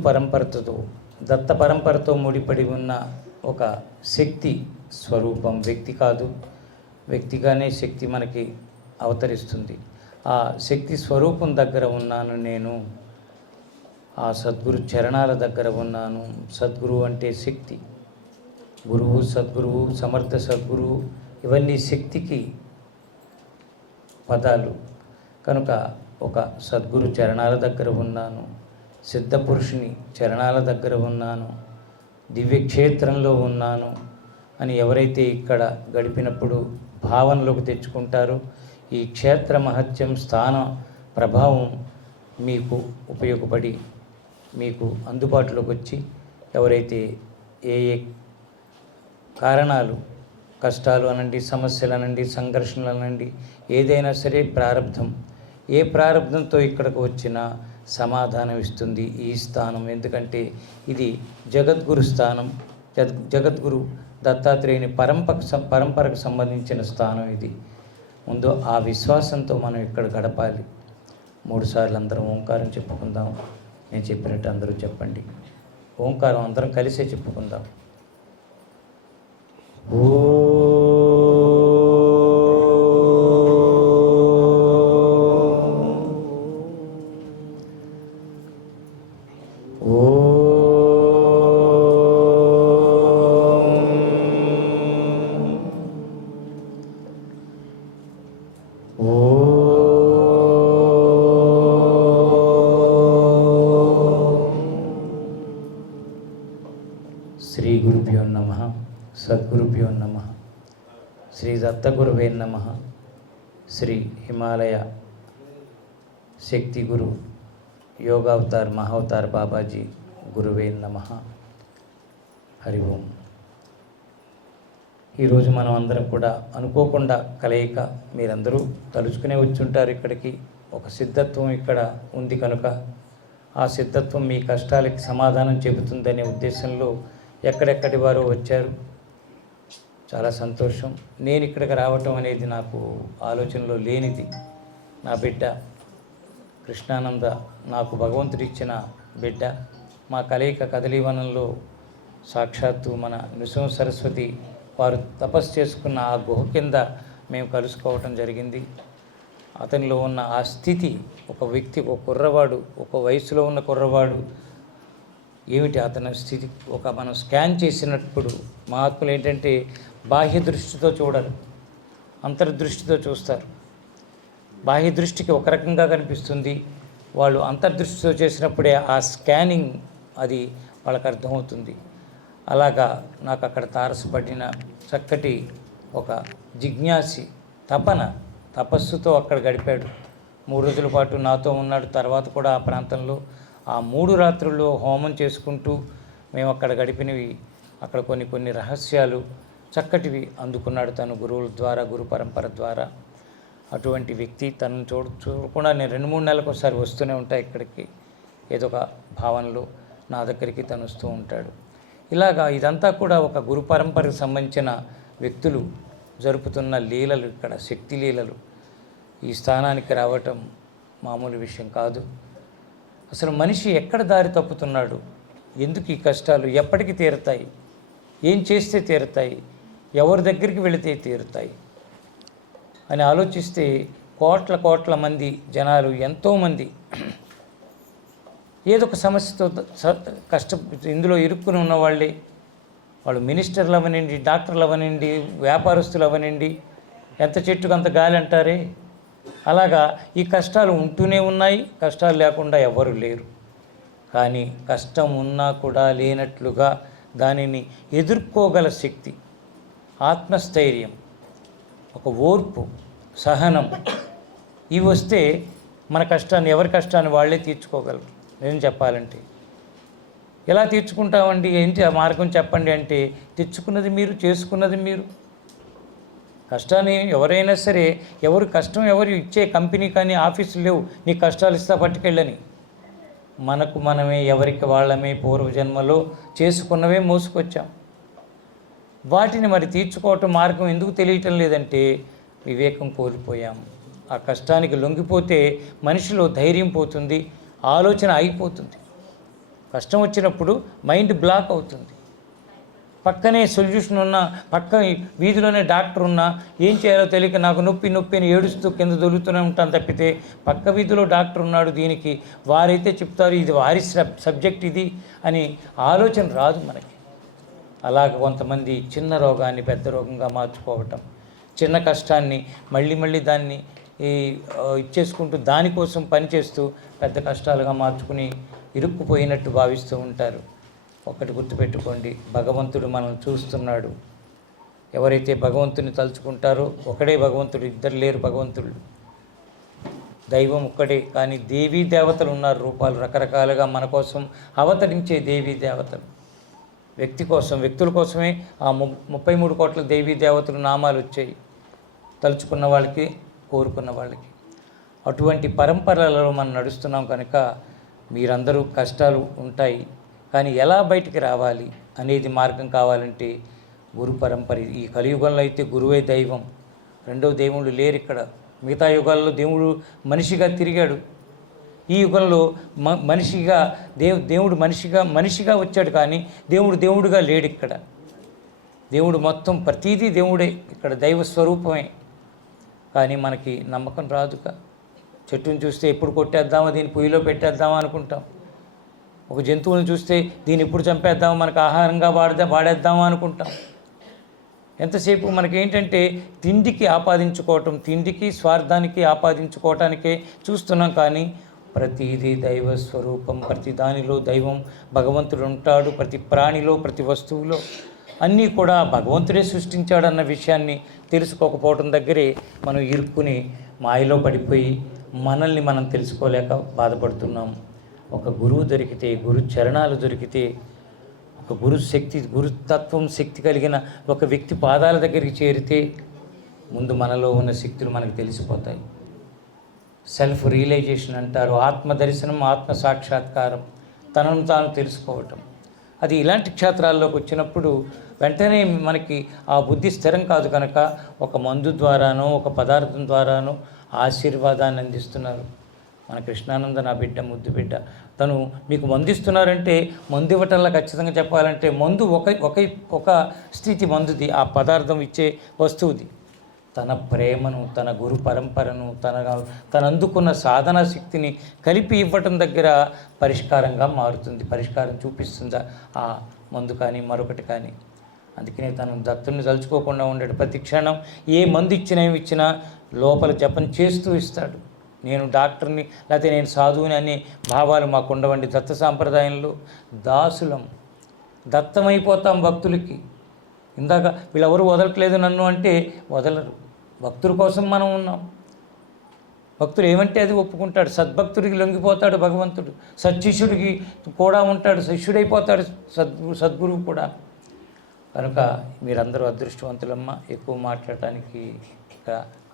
పరంపరతో దత్త పరంపరతో ముడిపడి ఉన్న ఒక శక్తి స్వరూపం. వ్యక్తి కాదు. వ్యక్తిగానే శక్తి మనకి అవతరిస్తుంది. ఆ శక్తి స్వరూపం దగ్గర ఉన్నాను నేను. ఆ సద్గురు చరణాల దగ్గర ఉన్నాను. సద్గురు అంటే శక్తి. గురువు సద్గురువు సమర్థ సద్గురువు ఇవన్నీ శక్తికి పదాలు. కనుక ఒక సద్గురు చరణాల దగ్గర ఉన్నాను. సిద్ధపురుషుని చరణాల దగ్గర ఉన్నాను దివ్యక్షేత్రంలో ఉన్నాను అని ఎవరైతే ఇక్కడ గడిపినప్పుడు భావనలోకి తెచ్చుకుంటారో ఈ క్షేత్ర మహత్యం స్థాన ప్రభావం మీకు ఉపయోగపడి మీకు అందుబాటులోకి వచ్చి ఎవరైతే ఏ ఏ కారణాలు కష్టాలు అనండి సమస్యలు అనండి సంఘర్షణలు అనండి ఏదైనా సరే ప్రారంధం ఏ ప్రారంధంతో ఇక్కడికి వచ్చినా సమాధానం ఇస్తుంది ఈ స్థానం. ఎందుకంటే ఇది జగద్గురు స్థానం. జగ జగద్గురు దత్తాత్రేయుని పరంపర పరంపరకు సంబంధించిన స్థానం ఇది. ముందు ఆ విశ్వాసంతో మనం ఇక్కడ గడపాలి. మూడుసార్లు అందరం ఓంకారం చెప్పుకుందాం. నేను చెప్పినట్టు అందరూ చెప్పండి. ఓంకారం అందరం కలిసే చెప్పుకుందాం. ఓ శ్రీ గురుభ్యో నమ సద్గురుభ్యో నమ శ్రీ దత్తగురువే నమ శ్రీ హిమాలయ శక్తి గురు యోగావతార్ మహావతార్ బాబాజీ గురువే నమ హరి ఓం ఈరోజు మనం అందరం కూడా అనుకోకుండా కలయిక మీరందరూ తలుచుకునే వచ్చుంటారు ఇక్కడికి. ఒక సిద్ధత్వం ఇక్కడ ఉంది కనుక ఆ సిద్ధత్వం మీ కష్టాలకి సమాధానం చెబుతుందనే ఉద్దేశంలో ఎక్కడెక్కడి వారు వచ్చారు. చాలా సంతోషం. నేను ఇక్కడికి రావటం అనేది నాకు ఆలోచనలో లేనిది. నా బిడ్డ కృష్ణానంద నాకు భగవంతుడు ఇచ్చిన బిడ్డ. మా కలయిక కదలీవనంలో సాక్షాత్తు మన నృసింహ సరస్వతి వారు తపస్సు చేసుకున్న ఆ గుహ కింద మేము కలుసుకోవటం జరిగింది. అతనిలో ఉన్న ఆ స్థితి ఒక వ్యక్తి ఒక కుర్రవాడు ఒక వయసులో ఉన్న కుర్రవాడు ఏమిటి అతని స్థితి? ఒక మనం స్కాన్ చేసినప్పుడు మహాత్ములు ఏంటంటే బాహ్య దృష్టితో చూడరు అంతర్దృష్టితో చూస్తారు. బాహ్య దృష్టికి ఒక రకంగా కనిపిస్తుంది. వాళ్ళు అంతర్దృష్టితో చేసినప్పుడే ఆ స్కానింగ్ అది వాళ్ళకి అర్థమవుతుంది. అలాగా నాకు అక్కడ తారసపడిన చక్కటి ఒక జిజ్ఞాసి తపన తపస్సుతో అక్కడ గడిపాడు. మూడు రోజుల పాటు నాతో ఉన్నాడు. తర్వాత కూడా ఆ ప్రాంతంలో ఆ మూడు రాత్రుల్లో హోమం చేసుకుంటూ మేము అక్కడ గడిపినవి. అక్కడ కొన్ని కొన్ని రహస్యాలు చక్కటివి అందుకున్నాడు తను గురువుల ద్వారా గురు పరంపర ద్వారా. అటువంటి వ్యక్తి తనను చూడ చూడకుండా నేను రెండు మూడు నెలలకు ఒకసారి వస్తూనే ఉంటా ఇక్కడికి. ఏదో ఒక భావనలో నా దగ్గరికి తను వస్తూ ఉంటాడు. ఇలాగా ఇదంతా కూడా ఒక గురు పరంపరకు సంబంధించిన వ్యక్తులు జరుపుతున్న లీలలు ఇక్కడ శక్తి లీలలు. ఈ స్థానానికి రావటం మామూలు విషయం కాదు. అసలు మనిషి ఎక్కడ దారి తప్పుతున్నాడు? ఎందుకు ఈ కష్టాలు ఎప్పటికి తీరుతాయి? ఏం చేస్తే తీరుతాయి? ఎవరి దగ్గరికి వెళితే తీరుతాయి? అని ఆలోచిస్తే కోట్ల కోట్ల మంది జనాలు ఎంతోమంది ఏదో ఒక సమస్యతో స- కష్ట ఇందులో ఇరుక్కుని ఉన్న వాళ్ళే వాళ్ళు మినిస్టర్లు అవనండి డాక్టర్లు అవనండి వ్యాపారస్తులు అవనండి ఎంత చెట్టుకు అంత గాలి అంటారే? అలాగా ఈ కష్టాలు ఉంటూనే ఉన్నాయి కష్టాలు లేకుండా ఎవరు లేరు. కానీ కష్టం ఉన్నా కూడా లేనట్లుగా దానిని ఎదుర్కోగల శక్తి ఆత్మస్థైర్యం ఒక ఓర్పు సహనం ఇవి వస్తే మన కష్టాన్ని ఎవరి కష్టాన్ని వాళ్ళే తీర్చుకోగలరు. నేను చెప్పాలంటే? ఎలా తీర్చుకుంటామండి? ఏంటి ఆ మార్గం చెప్పండి అంటే తెచ్చుకున్నది మీరు చేసుకున్నది మీరు. కష్టాన్ని ఎవరైనా సరే ఎవరు కష్టం ఎవరు ఇచ్చే కంపెనీ కానీ ఆఫీసులు లేవు. నీ కష్టాలు ఇస్తా పట్టుకెళ్ళని. మనకు మనమే ఎవరికి వాళ్ళమే పూర్వజన్మలో చేసుకున్నవే మోసుకొచ్చాం. వాటిని మరి తీర్చుకోవటం మార్గం ఎందుకు తెలియటం లేదంటే వివేకం కోల్పోయాం. ఆ కష్టానికి లొంగిపోతే మనిషిలో ధైర్యం పోతుంది. ఆలోచన ఆగిపోతుంది కష్టం వచ్చినప్పుడు మైండ్ బ్లాక్ అవుతుంది. పక్కనే సొల్యూషన్ ఉన్న పక్క వీధిలోనే డాక్టర్ ఉన్నా ఏం చేయాలో తెలియక నాకు నొప్పి నొప్పి అని ఏడుస్తూ కింద దొరుకుతూనే ఉంటాను తప్పితే పక్క వీధిలో డాక్టర్ ఉన్నాడు దీనికి వారైతే చెప్తారు ఇది వారి సబ్- సబ్జెక్ట్ ఇది అని ఆలోచన రాదు మనకి. అలాగ కొంతమంది చిన్న రోగాన్ని పెద్ద రోగంగా మార్చుకోవటం చిన్న కష్టాన్ని మళ్ళీ మళ్ళీ దాన్ని ఈ ఇచ్చేసుకుంటూ దానికోసం పనిచేస్తూ పెద్ద కష్టాలుగా మార్చుకుని ఇరుక్కుపోయినట్టు భావిస్తూ ఉంటారు. ఒకటి గుర్తుపెట్టుకోండి భగవంతుడు మనం చూస్తున్నాడు. ఎవరైతే భగవంతుని తలుచుకుంటారో ఒకడే భగవంతుడు ఇద్దరు లేరు భగవంతుడు దైవం ఒక్కడే కానీ దేవీ దేవతలు ఉన్నారు రూపాలు రకరకాలుగా మన కోసం అవతరించే దేవీ దేవతలు. వ్యక్తి కోసం వ్యక్తుల కోసమే ఆ ము ముప్పై మూడు కోట్ల దేవీ దేవతలు నామాలు వచ్చాయి. తలుచుకున్న వాళ్ళకి కోరుకున్న వాళ్ళకి. అటువంటి పరంపరలలో మనం నడుస్తున్నాం కనుక మీరందరూ కష్టాలు ఉంటాయి. కానీ ఎలా బయటికి రావాలి అనేది మార్గం కావాలంటే గురు పరంపర ఈ కలియుగంలో అయితే గురువే దైవం. రెండో దేవుళ్ళు లేరు ఇక్కడ. మిగతా యుగాల్లో దేవుడు మనిషిగా తిరిగాడు. ఈ యుగంలో మ మనిషిగా దేవు దేవుడు మనిషిగా మనిషిగా వచ్చాడు కానీ దేవుడు దేవుడుగా లేడు ఇక్కడ. దేవుడు మొత్తం ప్రతీదీ దేవుడే. ఇక్కడ దైవ స్వరూపమే. కానీ మనకి నమ్మకం రాదుగా చెట్టుని చూస్తే ఎప్పుడు కొట్టేద్దామా? దీన్ని పొయ్యిలో పెట్టేద్దామా అనుకుంటాం. ఒక జంతువుని చూస్తే దీన్ని ఎప్పుడు చంపేద్దామా? మనకు ఆహారంగా వాడదా వాడేద్దామా అనుకుంటాం. ఎంతసేపు మనకేంటంటే తిండికి ఆపాదించుకోవటం తిండికి స్వార్థానికి ఆపాదించుకోవటానికే చూస్తున్నాం కానీ ప్రతిదీ దైవ స్వరూపం ప్రతి దానిలో దైవం భగవంతుడు ఉంటాడు ప్రతి ప్రాణిలో ప్రతి వస్తువులో. అన్నీ కూడా భగవంతుడే సృష్టించాడన్న విషయాన్ని తెలుసుకోకపోవటం దగ్గరే మనం ఇరుక్కుని మాయలో పడిపోయి మనల్ని మనం తెలుసుకోలేక బాధపడుతున్నాం. ఒక గురువు దొరికితే గురు చరణాలు దొరికితే ఒక గురు శక్తి గురుతత్వం శక్తి కలిగిన ఒక వ్యక్తి పాదాల దగ్గరికి చేరితే ముందు మనలో ఉన్న శక్తులు మనకు తెలిసిపోతాయి. సెల్ఫ్ రియలైజేషన్ అంటారు ఆత్మ దర్శనం ఆత్మ సాక్షాత్కారం తనను తాను తెలుసుకోవటం. అది ఇలాంటి క్షేత్రాల్లోకి వచ్చినప్పుడు వెంటనే మనకి ఆ బుద్ధి స్థిరం కాదు కనుక ఒక మందు ద్వారానో ఒక పదార్థం ద్వారానో ఆశీర్వాదాన్ని అందిస్తున్నారు. మన కృష్ణానంద నా బిడ్డ ముద్దు బిడ్డ. తను మీకు మందు ఇస్తున్నారంటే మందు ఇవ్వటంలో ఖచ్చితంగా చెప్పాలంటే మందు ఒక ఒక ఒక స్థితి మందుది ఆ పదార్థం ఇచ్చే వస్తువుది. తన ప్రేమను తన గురు పరంపరను తన తను అందుకున్న సాధనా శక్తిని కలిపి ఇవ్వటం దగ్గర పరిష్కారంగా మారుతుంది. పరిష్కారం చూపిస్తుందా? ఆ మందు కానీ మరొకటి కానీ. అందుకనే తను దత్తుని తలుచుకోకుండా ఉండేది ప్రతి క్షణం ఏ మందు ఇచ్చినా ఏమి ఇచ్చినా లోపల జపం చేస్తూ ఇస్తాడు. నేను డాక్టర్ని లేకపోతే నేను సాధువుని అనే భావాలు మాకు ఉండవండి. దత్త సాంప్రదాయంలో దాసులం. దత్తమైపోతాం భక్తులకి. ఇందాక వీళ్ళెవరు వదలట్లేదు నన్ను అంటే వదలరు. భక్తుల కోసం మనం ఉన్నాం. భక్తుడు ఏమంటే అది ఒప్పుకుంటాడు. సద్భక్తుడికి లొంగిపోతాడు భగవంతుడు. సత్శిష్యుడికి కూడా ఉంటాడు. శిష్యుడైపోతాడు సద్గు సద్గురువు కూడా. కనుక మీరందరూ అదృష్టవంతులమ్మ ఎక్కువ మాట్లాడటానికి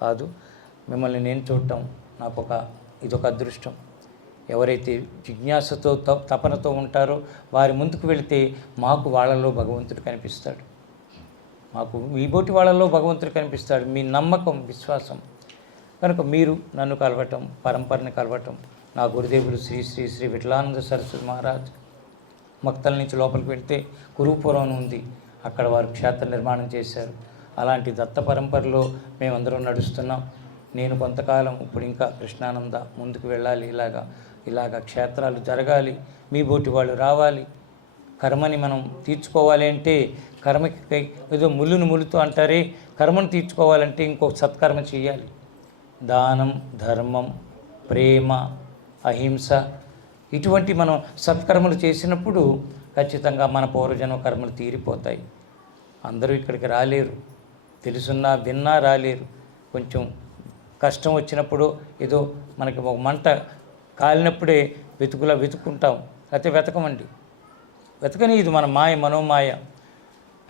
కాదు. మిమ్మల్ని నేను చూడటం నాకు ఒక ఇదొక అదృష్టం. ఎవరైతే జిజ్ఞాసతో తపనతో ఉంటారో వారి ముందుకు వెళితే మాకు వాళ్ళలో భగవంతుడు కనిపిస్తాడు. మాకు మీ బోటి వాళ్ళలో భగవంతుడు కనిపిస్తాడు. మీ నమ్మకం విశ్వాసం. కనుక మీరు నన్ను కలవటం పరంపరని కలవటం నా గురుదేవుడు శ్రీ శ్రీ శ్రీ విఠలానంద సరస్వతి మహారాజ్ మక్తల నుంచి లోపలికి వెళ్తే కురుపురం ఉంది. అక్కడ వారు క్షేత్ర నిర్మాణం చేశారు. అలాంటి దత్త పరంపరలో మేమందరం నడుస్తున్నాం. నేను కొంతకాలం ఇప్పుడు ఇంకా కృష్ణానంద ముందుకు వెళ్ళాలి ఇలాగా ఇలాగ క్షేత్రాలు జరగాలి మీ బోటి వాళ్ళు రావాలి. కర్మని మనం తీర్చుకోవాలి అంటే కర్మకి ఏదో ముళ్ళును ములుతూ అంటారే కర్మను తీర్చుకోవాలంటే ఇంకో సత్కర్మ చేయాలి. దానం ధర్మం ప్రేమ అహింస ఇటువంటి మనం సత్కర్మలు చేసినప్పుడు ఖచ్చితంగా మన పూర్వజన్మ కర్మలు తీరిపోతాయి. అందరూ ఇక్కడికి రాలేరు. తెలుసున్నా విన్నా రాలేరు. కొంచెం కష్టం వచ్చినప్పుడు ఏదో మనకి ఒక మంట కాలినప్పుడే వెతుకులా వెతుక్కుంటాం. అయితే వెతకమండి. వెతకని ఇది మన మాయ మనోమాయ.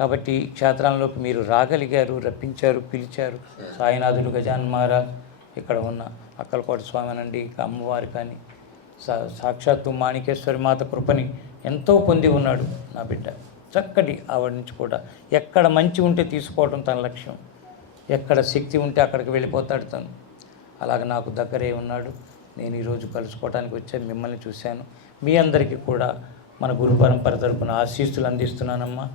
కాబట్టి క్షేత్రంలోకి మీరు రాగలిగారు రప్పించారు పిలిచారు. సాయినాథుడు గజాన్ మహారాజ్ ఇక్కడ ఉన్న అక్కలకోట స్వామి అనండి అమ్మవారు కానీ సా సాక్షాత్తు మాణికేశ్వరి మాత కృపని ఎంతో పొంది ఉన్నాడు నా బిడ్డ. చక్కటి ఆవిడ నుంచి కూడా ఎక్కడ మంచి ఉంటే తీసుకోవడం తన లక్ష్యం. ఎక్కడ శక్తి ఉంటే అక్కడికి వెళ్ళిపోతాడు తను. అలాగ నాకు దగ్గరే ఉన్నాడు. నేను ఈరోజు కలుసుకోవడానికి వచ్చాను మిమ్మల్ని చూశాను. మీ అందరికీ కూడా మన గురు పరంపర తరపున ఆశీస్సులు అందిస్తున్నానమ్మా.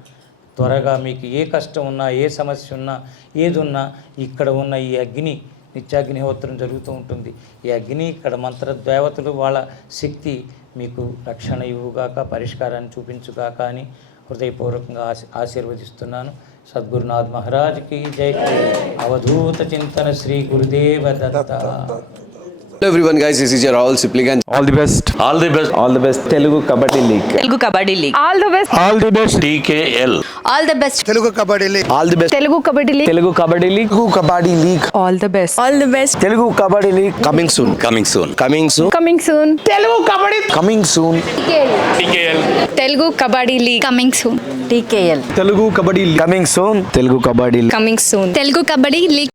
త్వరగా మీకు ఏ కష్టం ఉన్నా ఏ సమస్య ఉన్నా ఏది ఉన్నా ఇక్కడ ఉన్న ఈ అగ్ని నిత్యాగ్నిహోత్రం జరుగుతూ ఉంటుంది. ఈ అగ్ని ఇక్కడ మంత్ర దేవతలు వాళ్ళ శక్తి మీకు రక్షణ ఇవ్వుగాక పరిష్కారాన్ని చూపించుగాక అని హృదయపూర్వకంగా ఆశ ఆశీర్వదిస్తున్నాను. సద్గురునాథ్ మహారాజ్కి జై. అవధూత చింతన Shri Gurudeva Datta. Hello everyone guys, this is your Rahul Sipligan. All the best all the best all the best Telugu kabaddi league Telugu kabaddi league all the best all the best TKL all the best All the best. Telugu kabaddi league Telugu kabaddi league Telugu Kabaddi League all the best all the best Telugu kabaddi league coming soon. Coming soon Coming soon. Coming soon Coming soon. TKL Telugu kabaddi league coming soon TKL Telugu kabaddi league coming soon Telugu kabaddi league coming soon Telugu kabaddi league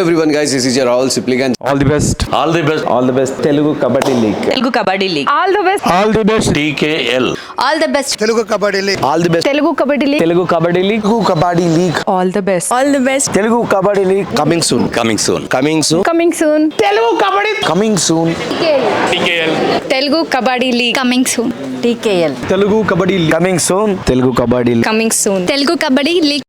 everyone, guys. This is your Rahul Sipligan. All the best. All the best. All the best. Telugu Kabaddi League. Telugu Kabaddi League. All the best. All the best. TKL. All the best. Telugu Kabaddi League. All the best. Telugu Kabaddi League. Telugu Kabaddi League. Telugu Kabaddi League. All the best. All the best. Telugu Kabaddi League. Coming soon. Coming soon. Coming soon. Coming soon. Telugu Kabaddi. Coming soon. TKL. TKL. Telugu Kabaddi League. Coming soon. TKL. Telugu Kabaddi League. Coming soon. Telugu Kabaddi League. Coming soon. Telugu Kabaddi League.